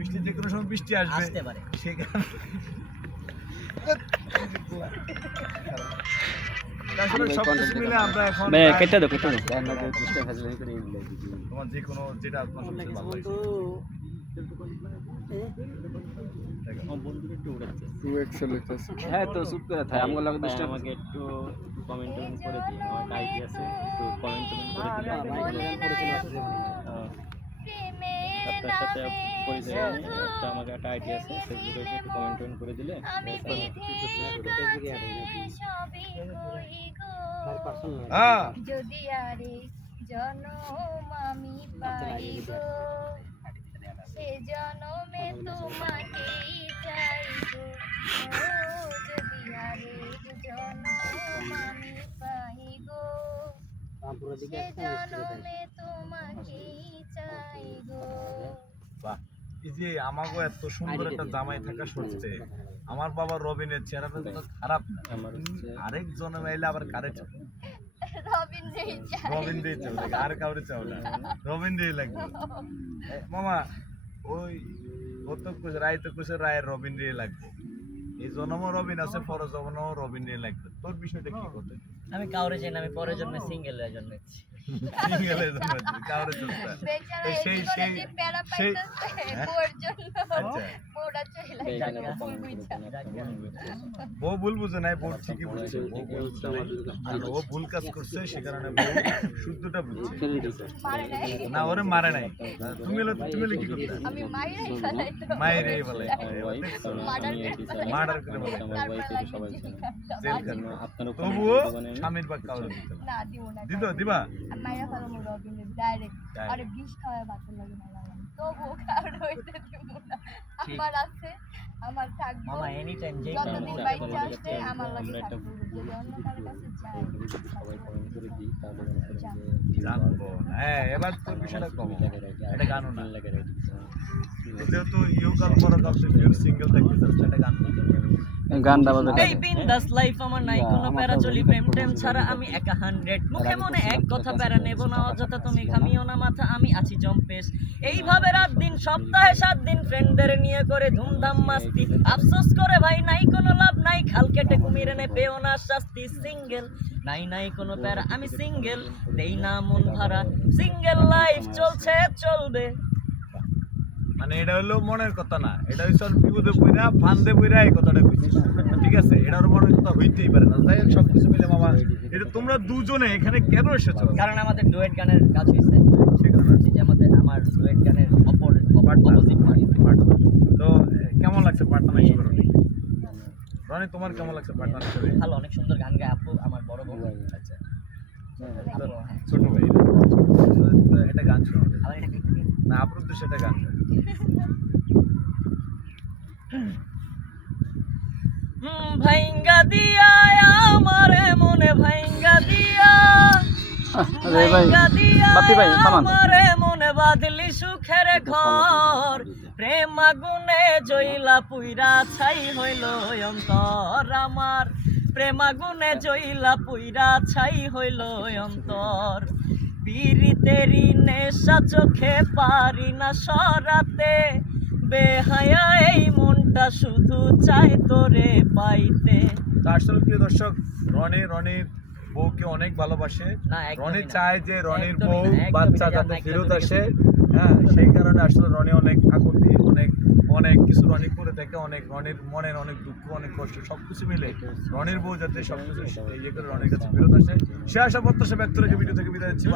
বৃষ্টি যে কোনো সময় বৃষ্টি আসতে পারে সেই কারণে সবকিছু মিলে আমরা এখন কেটে দাও তোমার যে কোনো যেটা আপনার সবচেয়ে ভালো লাগে হ্যাঁ তো চুপ করে থাকে আমগুলো আমাকে একটু কমেন্ট করে দিই আমার আইডি আছে একটু কমেন্ট করে দিলে আপনার সাথে পরিচয় একটা আমাকে একটা আইডি আছে ফেসবুকে একটু কমেন্ট করে দিলে যদি আরে জনম আমি পাই গো সে জনমে তোমাকেই চাই গো যদি আরে জনম আমি পাই গো সে জনমে তোমাকেই চাই গো। বাহ এই যে আমাগো এত সুন্দর একটা জামাই থাকা সত্ত্বে আমার বাবা রবিনের চেহারাটা তো খারাপ না আরেক জন্ম এলে আবার কারে চাও রবিন দিয়ে চাও আর কাউরে চাও না রবিন দিয়ে লাগবে মামা ওই ও তো রায় তো কুছে রায়ের রবিন দিয়ে লাগবে এই জন্মও রবিন আছে পর জন্মও রবিন দিয়ে লাগবে তোর বিষয়টা কি করতে আমি কাউরে চাই না আমি পরের জন্য সিঙ্গেল হয়ে জন্মেছি সিঙ্গেলের জন্য কাউরে চলতে সেই সেই সেই বউ ভুল বুঝে নাই বউ ঠিকই বুঝছে আর ও ভুল কাজ করছে সে কারণে বউ শুদ্ধটা বুঝছে না ওরে মারে নাই তুমি কি করতে মায়েরে বলে মার্ডার করে বলে তবুও স্বামীর বাক কাউরে দিত দিবা আমার আছে আমার থাকবে মামা এনি টাইম যে যতদিন বাইচে আসবে আমার লাগে থাকবে যদি অন্য কারো কাছে যায় সবাই কমেন্ট করে দিই তাহলে জানবো হ্যাঁ এবার তোর বিষয়টা কম এটা গানও না যেহেতু ইউ কাল ফর কাছে পিওর সিঙ্গেল থাকতে চাচ্ছে এটা গান গান দাও এই বিন্দাস লাইফ আমার নাই কোনো প্যারা চলি প্রেম টেম ছাড়া আমি একা 100 মুখে মনে এক কথা প্যারা নেব না অযথা তুমি ঘামিও না মাথা আমি আছি জম্পেশ এইভাবে রাত দিন সপ্তাহে 7 দিন ফ্রেন্ডদের নিয়ে করে ধুমধাম মাস্তি আফসোস করে ভাই নাই কোনো লাভ নাই খাল কেটে কুমির এনে পেও না শাস্তি সিঙ্গেল নাই কোনো প্যারা আমি সিঙ্গেল দেই না মন ভাড়া সিঙ্গেল লাইফ চলছে চলবে মানে এটা হলো মনের কথা না এটা হচ্ছে বিপদে পড়া ফান্দে পড়া এই কথাটা কইছি ঠিক আছে এটার মনের কথা হইতেই পারে না তাই সব কিছু মিলে মামা এটা তোমরা দুজনে এখানে কেন এসেছো কারণ আমাদের ডুয়েট গানের কাজ হইছে সেই কারণে যে আমার ডুয়েট গানের অপোজিট পার্টনার তো কেমন লাগছে পার্টনার হিসেবে রনি তোমার কেমন লাগছে পার্টনার হিসেবে ভালো অনেক সুন্দর গান গায় আপু আমার বড় বোন আচ্ছা ছোট ভাই এটা গান শোনো আবার এটা কি না আপুর তো সেটা গান ভাইঙ্গা দিয়া আমারে মনে ভাইঙ্গা দিয়া ভাইঙ্গা দিয়া আমারে মনে বাদলি সুখের ঘর প্রেম আগুনে জইলা পুইরা ছাই হইল অন্তর আমার প্রেম আগুনে জইলা পুইরা ছাই হইল অন্তর পিরিতেরি নেশা চোখে পারি না সরাতে বেহায়া এই মনটা শুধু চাই তোরে পাইতে আসলে প্রিয় দর্শক রনির বউকে অনেক ভালোবাসে রনি চায় যে রনির বউ বাচ্চা যাতে ফেরত আসে হ্যাঁ সেই কারণে আসলে রনি অনেক আকুতি অনেক কিছু রনি করে থাকে অনেক রনির মনের অনেক দুঃখ অনেক কষ্ট সবকিছু মিলে রনির বউ যাতে সবকিছু ইয়ে করে রনির কাছে ফেরত আসে সে আশা প্রত্যাশা ব্যক্ত রেখে ভিডিও থেকে বিদায় দিচ্ছি